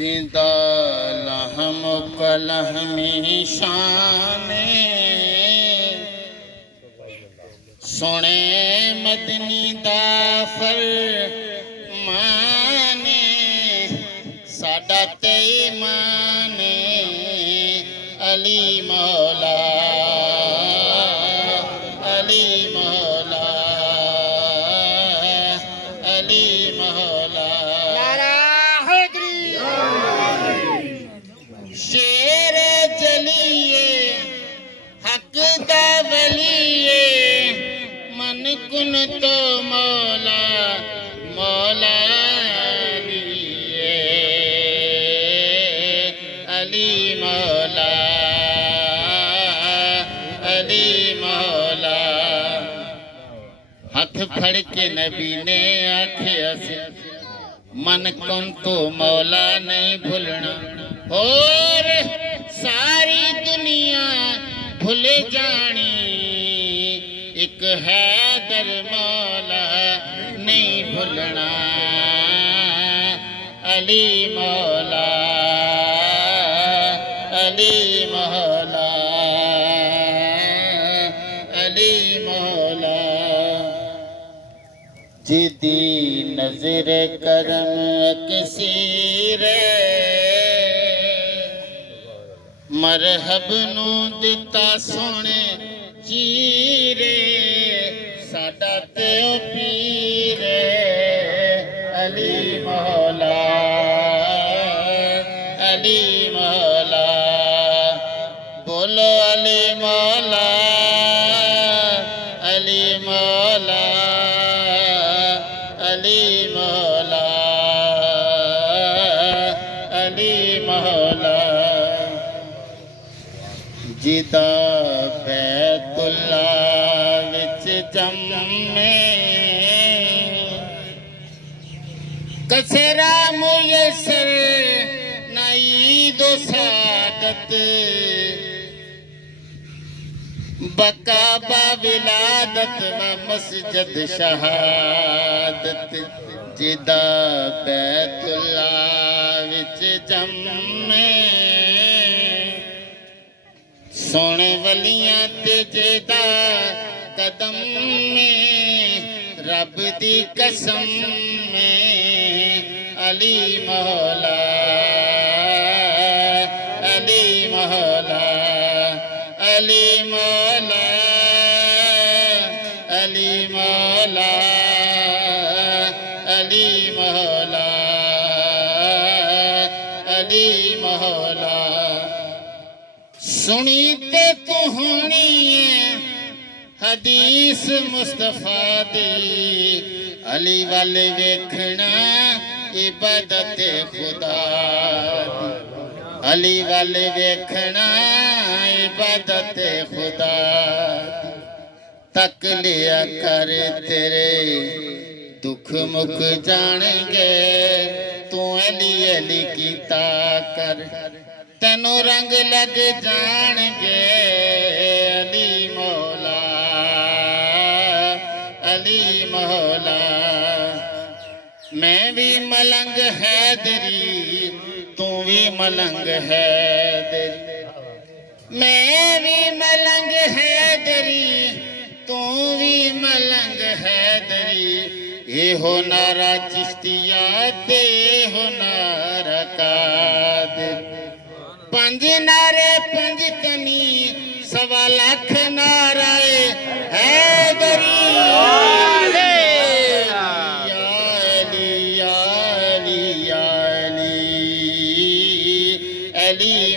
जिंदा लहम कलहमी शाने सोने मदनी दा फरमाने साडा ते ईमान अली मौला अली मौला अली मौला शेर जलिए हक दा वलिए मन कुन तो मौला मौला अली मौला अली मौला हाथ फड़ के नबी ने आखिया से मन कुन तो मौला नहीं भूलना और सारी दुनिया भूल जानी एक है दर मौला नहीं भूलना अली मौला अली मौला अली मौला जिदी नजर करम किसी रे मरहब नू दिता सोने चीरे साडा ते ओ पीरे अली मौला अली मौला बोलो अली मौला अली मौला अली मौला अली मौला जिदा बैतुल्ला विच जम्मे कसरा मुयसर नई दो सादत बकाबा विलादत व मस्जिद शहादत जिदा बैतुल्ला विच जम्मे सोने वलियां ते जेदा कदम में रब दी कसम में अली मौला अली मौला अली मौला अली मौला अली मौला अली मौला सुनी ते तू होनी है हदीस मुस्तफा दी अली वाल वेखना इबादत खुदा दी अली वाल वेखना इबादत खुदा तक लिया कर तेरे दुख मुख जानेंगे तू अली अली कीता कर तेनों रंग लग जाएंगे अली मौला अली मौला मैं भी मलंग हैदरी तू भी मलंग हैदरी मैं भी मलंग हैदरी तू भी मलंग हैदरी ये हो नारा चिश्तिया ते हो नारा कादिर पंज नारे पंज तनी सवा लाख नाराए हैदरी या अली या अली या अली अली